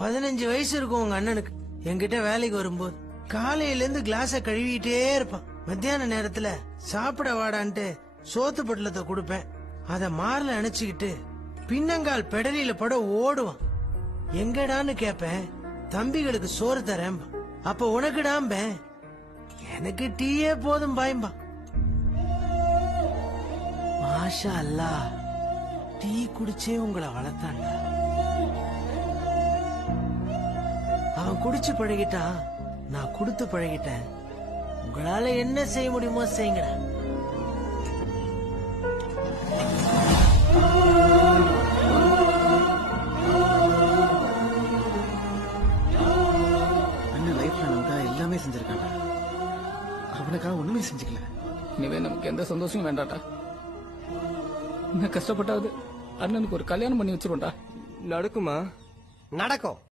15 வயசு இருக்கும் உங்க அண்ணனுக்கு. என்கிட்ட வேலைக்கு வரும்போது காலையில இருந்து கிளாஸ கழுவிட்டே இருப்பான். மத்தியான நேரத்துல சாப்பிட வாடான்ட்டு சோத்து பட்டலத்தை கொடுப்பேன். அத மார்ல அணைச்சுக்கிட்டு பின்னங்கால் பெடலில பட ஓடுவான். எங்கடான்னு கேப்பேன். தம்பிகளுக்கு சோறு தரேன். அப்ப உனக்குடாம்ப எனக்கு டீயே போதும் பாயம்பா. மாஷா அல்லா, டீ குடிச்சே உங்களை வளர்த்தான்டா. அவன் குடிச்சு பழகிட்டான், நான் கொடுத்து பழகிட்டேன். உங்களால என்ன செய்ய முடியுமோ செய்யுங்கடா. அண்ணன் லைஃப்ல நமக்காக எல்லாமே செஞ்சிருக்காங்க. அவனுக்காக ஒண்ணுமே செஞ்சுக்கல. இனிமே நமக்கு எந்த சந்தோஷமும் வேண்டாட்டா. என்ன கஷ்டப்பட்டாவது அண்ணனுக்கு ஒரு கல்யாணம் பண்ணி வச்சிருவோம்டா. நடக்குமா? நடக்கும்.